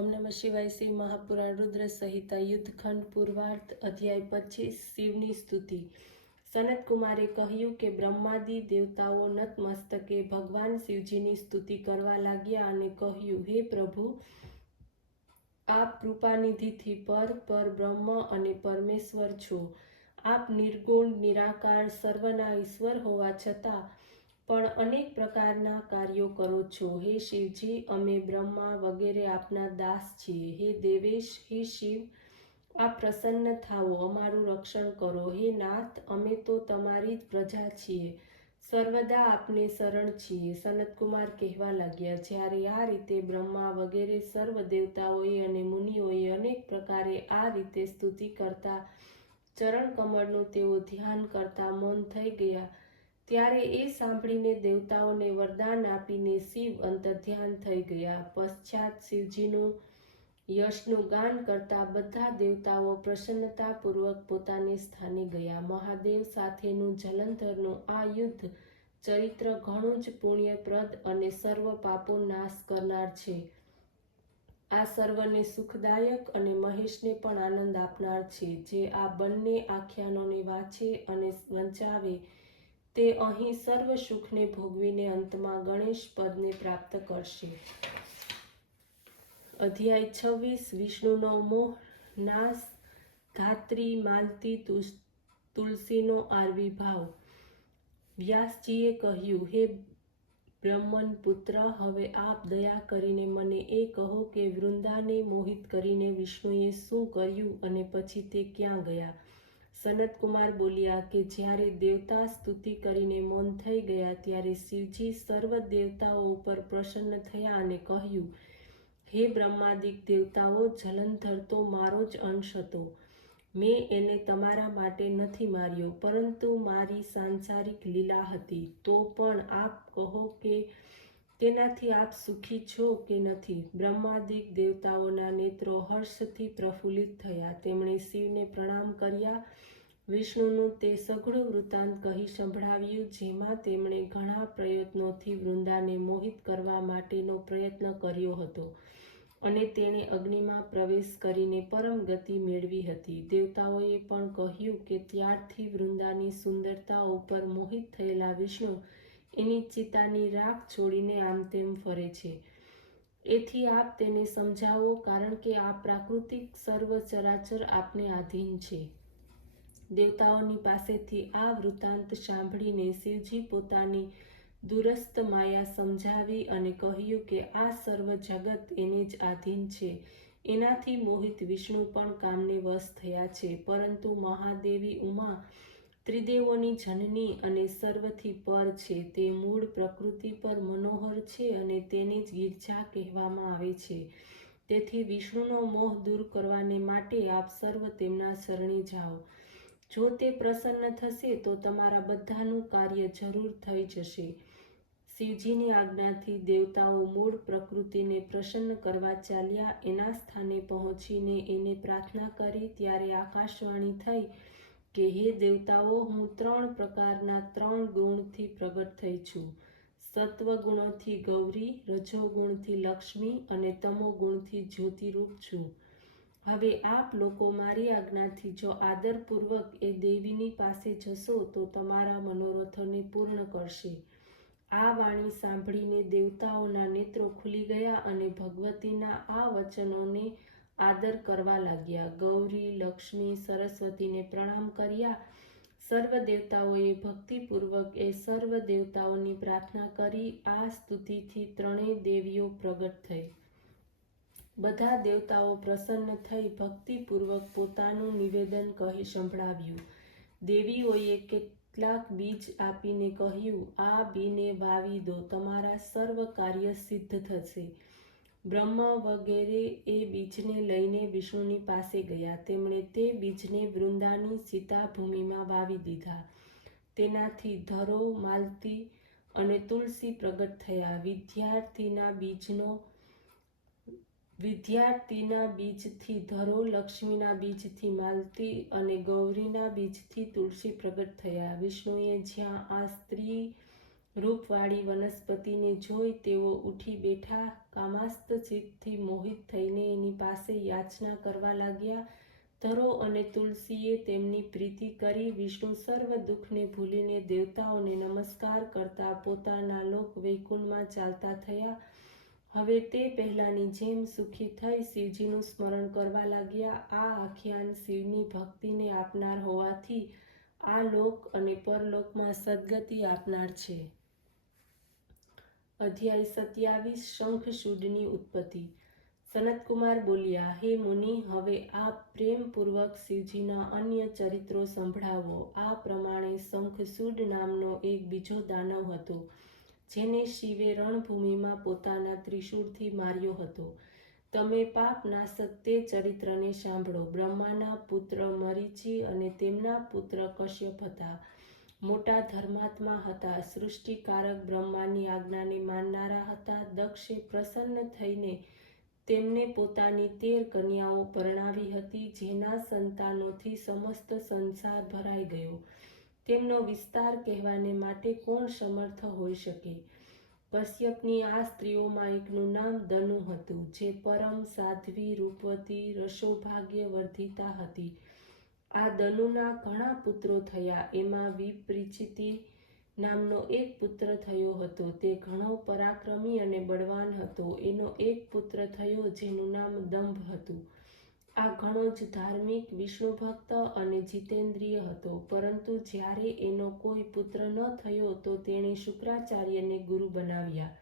ઓમ નમઃ શિવાય. શ્રી મહાપુરાણ રુદ્ર સંહિતા યુદ્ધખંડ પૂર્વાર્ધ અધ્યાય 25 શિવની સ્તુતિ. સનત કુમારે કહ્યું કે બ્રહ્માદિ દેવતાઓ નતમસ્તકે ભગવાન શિવજીની સ્તુતિ કરવા લાગ્યા અને કહ્યું, હે પ્રભુ, આપ કૃપાનિધિથી પર બ્રહ્મ અને પરમેશ્વર છો. આપ નિર્ગુણ નિરાકાર સર્વના ઈશ્વર હોવા છતાં પણ અનેક પ્રકારના કાર્યો કરો છો. હે શિવજી, અમે બ્રહ્મા વગેરે આપના દાસ છીએ. હે દેવેશ, હે શિવ, આપ પ્રસન્ન થાઓ, અમારું રક્ષણ કરો. હે નાથ, અમે તો તમારી જ પ્રજા છીએ, સર્વદા આપને શરણ છીએ. સનતકુમાર કહેવા લાગ્યા, જ્યારે આ રીતે બ્રહ્મા વગેરે સર્વ દેવતાઓએ અને મુનિઓએ અનેક પ્રકારે આ રીતે સ્તુતિ કરતા ચરણ કમળનું તેઓ ધ્યાન કરતા મૌન થઈ ગયા, ત્યારે એ સાંભળીને દેવતાઓને વરદાન આપીને શિવ અંતર્ધ્યાન થઈ ગયા. પશ્ચાત શિવજીનું યશનું ગાન કરતા બધા દેવતાઓ પ્રસન્નતાપૂર્વક પોતાને સ્થાને ગયા. મહાદેવ સાથેનું જલંધરનું આ યુદ્ધ ચરિત્ર ઘણું જ પુણ્યપ્રદ અને સર્વ પાપો નાશ કરનાર છે. આ સર્વને સુખદાયક અને મહેશને પણ આનંદ આપનાર છે. જે આ બંને આખ્યાનોને વાંચે અને વંચાવે તે અહીં સર્વ સુખને ભોગવીને અંતમાં ગણેશ પદને પ્રાપ્ત કરશે. અધ્યાય 26 વિષ્ણુનો મોહ નાશ. ધાત્રી માલતી તુલસીનો આવિર્ભાવ. વ્યાસજીએ કહ્યું, હે બ્રહ્મન પુત્ર, હવે આપ દયા કરીને મને એ કહો કે વૃંદાને મોહિત કરીને વિષ્ણુએ શું કર્યું અને પછી તે ક્યાં ગયા? સનતકુમાર બોલ્યા કે જ્યારે દેવતા સ્તુતિ કરીને મૌન થઈ ગયા ત્યારે શિવજી સર્વ દેવતાઓ ઉપર પ્રસન્ન થયા અને કહ્યું, હે બ્રહ્માદિક દેવતાઓ, જલંધર તો મારો જ અંશ હતો. મેં એને તમારા માટે નથી માર્યો, પરંતુ મારી સાંસારિક લીલા હતી. તો પણ આપ કહો કે તેનાથી આપ સુખી છો કે નથી? બ્રહ્માદિક દેવતાઓના નેત્રો હર્ષથી પ્રફુલ્લિત થયા. તેમણે શિવને પ્રણામ કર્યા. વિષ્ણુનું તે સઘળું વૃત્તાંત કહી સંભળાવ્યું, જેમાં તેમણે ઘણા પ્રયત્નોથી વૃંદાને મોહિત કરવા માટેનો પ્રયત્ન કર્યો હતો અને તેણે અગ્નિમાં પ્રવેશ કરીને પરમ ગતિ મેળવી હતી. દેવતાઓએ પણ કહ્યું કે ત્યારથી વૃંદાની સુંદરતા ઉપર મોહિત થયેલા વિષ્ણુ એની ચિતાની રાખ છોડીને આમ તેમ ફરે છે. એથી આપ તેને સમજાવો, કારણ કે આ પ્રાકૃતિક સર્વ ચરાચર આપને આધીન છે. દેવતાઓની પાસેથી આ વૃત્તાંત સાંભળીને શિવજી પોતાની દુરસ્ત માયા સમજાવી અને કહ્યું કે આ સર્વ જગત એને જ આધીન છે. એનાથી મોહિત વિષ્ણુ પણ કામને વશ થયા છે. પરંતુ મહાદેવી ઉમા ત્રિદેવોની જનની અને સર્વથી પર છે. તે મૂળ પ્રકૃતિ પર મનોહર છે અને તેને જ ગિરજા કહેવામાં આવે છે. તેથી વિષ્ણુનો મોહ દૂર કરવાને માટે આપ સર્વ તેમના શરણે જાઓ. જો તે પ્રસન્ન થશે તો તમારા બધાનું કાર્ય જરૂર થઈ જશે. શિવજીની આજ્ઞાથી દેવતાઓ મૂળ પ્રકૃતિને પ્રસન્ન કરવા ચાલ્યા. એના સ્થાને પહોંચીને એને પ્રાર્થના કરી ત્યારે આકાશવાણી થઈ કે હે દેવતાઓ, હું 3 પ્રકારના 3 ગુણથી પ્રગટ થઈ છું. સત્વગુણથી ગૌરી, રજોગુણથી લક્ષ્મી અને તમોગુણથી જ્યોતિરૂપ છું. હવે આપ લોકો મારી આજ્ઞાથી જો આદરપૂર્વક એ દેવીની પાસે જશો તો તમારા મનોરથોને પૂર્ણ કરશે. આ વાણી સાંભળીને દેવતાઓના નેત્રો ખુલી ગયા અને ભગવતીના આ વચનોને આદર કરવા લાગ્યા. ગૌરી, લક્ષ્મી, સરસ્વતીને પ્રણામ કર્યા. સર્વ દેવતાઓએ ભક્તિપૂર્વક એ સર્વ દેવતાઓની પ્રાર્થના કરી. આ સ્તુતિથી 3 દેવીઓ પ્રગટ થઈ. બધા દેવતાઓ પ્રસન્ન થઈ ભક્તિપૂર્વક પોતાનું નિવેદન કહી સંભળાવ્યું. દેવીઓએ કેટલાક બીજ આપીને કહ્યું, આ બીને વાવી દો, તમારા સર્વ કાર્ય સિદ્ધ થશે. બ્રહ્મ વગેરે એ બીજને લઈને વિષ્ણુની પાસે ગયા. તેમણે તે બીજને વૃંદાની સીતાભૂમિમાં વાવી દીધા. તેનાથી ધરો, માલતી અને તુલસી પ્રગટ થયા. વિદ્યાર્થીના બીજથી ધરો, લક્ષ્મીના બીજથી માલતી અને ગૌરીના બીજથી તુલસી પ્રગટ થયા. વિષ્ણુએ જ્યાં આ સ્ત્રી રૂપવાળી વનસ્પતિને જોઈ તેઓ ઉઠી બેઠા, કામાસ્ત ચિત્તથી મોહિત થઈને એની પાસે યાચના કરવા લાગ્યા. ધરો અને તુલસીએ તેમની પ્રીતિ કરી. વિષ્ણુ સર્વ દુઃખને ભૂલીને દેવતાઓને નમસ્કાર કરતા પોતાના લોક વૈકુંઠમાં ચાલતા થયા. હવે તે પહેલાંની જેમ સુખી થઈ શિવજીનું સ્મરણ કરવા લાગ્યા. આ આખ્યાન શિવની ભક્તિને આપનાર હોવાથી આ લોક અને પરલોકમાં સદગતિ આપનાર છે. અધ્યાય 27 શંખચૂડની ઉત્પત્તિ. સનતકુમાર બોલ્યા, હે મુનિ, હવે આપ પ્રેમપૂર્વક શિવજીના અન્ય ચરિત્રો સંભળાવો. આ પ્રમાણે શંખચૂડ નામનો એક બીજો દાનવ હતો, જેને શિવે રણભૂમિમાં પોતાના ત્રિશૂળથી માર્યો હતો. તમે પાપનાશક તે ચરિત્રને સાંભળો. બ્રહ્માના પુત્ર મરીચી અને તેમના પુત્ર કશ્યપ હતા. મોટા ધર્માત્મા હતા. સૃષ્ટિકારક બ્રહ્માની આજ્ઞાને માનનારા હતા. દક્ષે પ્રસન્ન થઈને તેમને પોતાની 13 કન્યાઓ પરણાવી હતી, જેના સંતાનોથી સમસ્ત સંસાર ભરાઈ ગયો. તેમનો વિસ્તાર કહેવાને માટે કોણ સમર્થ હોઈ શકે? કશ્યપની આ સ્ત્રીઓમાં એકનું નામ દનુ હતું, જે પરમ સાધ્વી, રૂપવતી, રસોભાગ્ય વર્ધિતા હતી. આ દનુના ઘણા પુત્રો થયા. એમાં વિપ્રીચિતિ નામનો એક પુત્ર થયો હતો. તે ઘણો પરાક્રમી અને બળવાન હતો. એનો એક પુત્ર થયો જેનું નામ દંભ હતું. આ ઘણો જ ધાર્મિક, વિષ્ણુભક્ત અને જીતેન્દ્રિય હતો. પરંતુ જ્યારે એનો કોઈ પુત્ર ન થયો તો તેણે શુક્રાચાર્યને ગુરુ બનાવ્યા.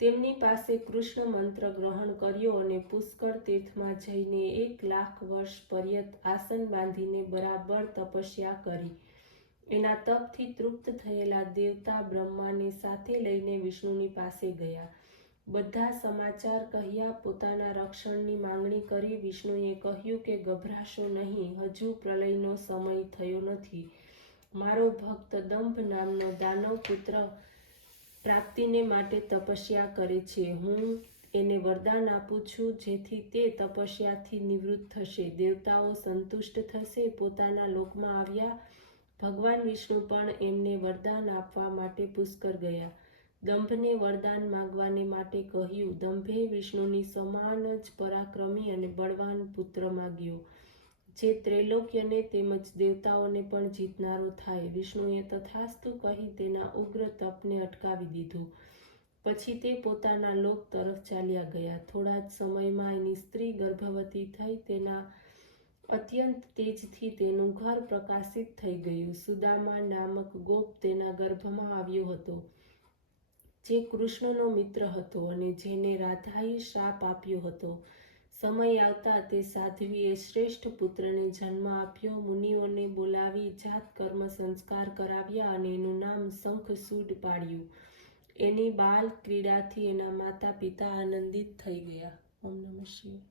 તેમની પાસે કૃષ્ણ મંત્ર ગ્રહણ કર્યો અને પુષ્કળ તીર્થમાં જઈને 1,00,000 વર્ષ પર્યંત આસન બાંધીને બરાબર તપસ્યા કરી. એના તપથી તૃપ્ત થયેલા દેવતા બ્રહ્માને સાથે લઈને વિષ્ણુની પાસે ગયા. બધા સમાચાર કહ્યા. પોતાના રક્ષણની માંગણી કરી. વિષ્ણુએ કહ્યું કે ગભરાશો નહીં, હજુ પ્રલયનો સમય થયો નથી. મારો ભક્ત દંભ નામનો દાનવ પુત્ર પ્રાપ્તિને માટે તપસ્યા કરે છે. હું એને વરદાન આપું છું, જેથી તે તપસ્યાથી નિવૃત્ત થશે, દેવતાઓ સંતુષ્ટ થશે. પોતાના લોકમાં આવ્યા. ભગવાન વિષ્ણુ પણ એમને વરદાન આપવા માટે પુષ્કર ગયા. દંભને વરદાન માંગવાને માટે કહ્યું. દંભે વિષ્ણુની સમાન જ પરાક્રમી અને બળવાન પુત્ર માગ્યો, જે ત્રૈલોક્યને તેમજ દેવતાઓને પણ જીતનારો થાય. વિષ્ણુએ તથાસ્તુ કહી તેના ઉગ્ર તપને અટકાવી દીધું. પછી તે પોતાના લોક તરફ ચાલ્યા ગયા. થોડા જ સમયમાં એની સ્ત્રી ગર્ભવતી થઈ. તેના અત્યંત તેજથી તેનું ઘર પ્રકાશિત થઈ ગયું. સુદામા નામક ગોપ તેના ગર્ભમાં આવ્યો હતો, જે કૃષ્ણનો મિત્ર હતો અને જેને રાધાએ શાપ આપ્યો હતો. સમય આવતા તે સાધ્વીએ શ્રેષ્ઠ પુત્રને જન્મ આપ્યો. મુનિઓને બોલાવી જાત કર્મ સંસ્કાર કરાવ્યા અને એનું નામ શંખચૂડ પાડ્યું. એની બાલ ક્રીડાથી એના માતા પિતા આનંદિત થઈ ગયા. ઓમ નમઃ શિવાય.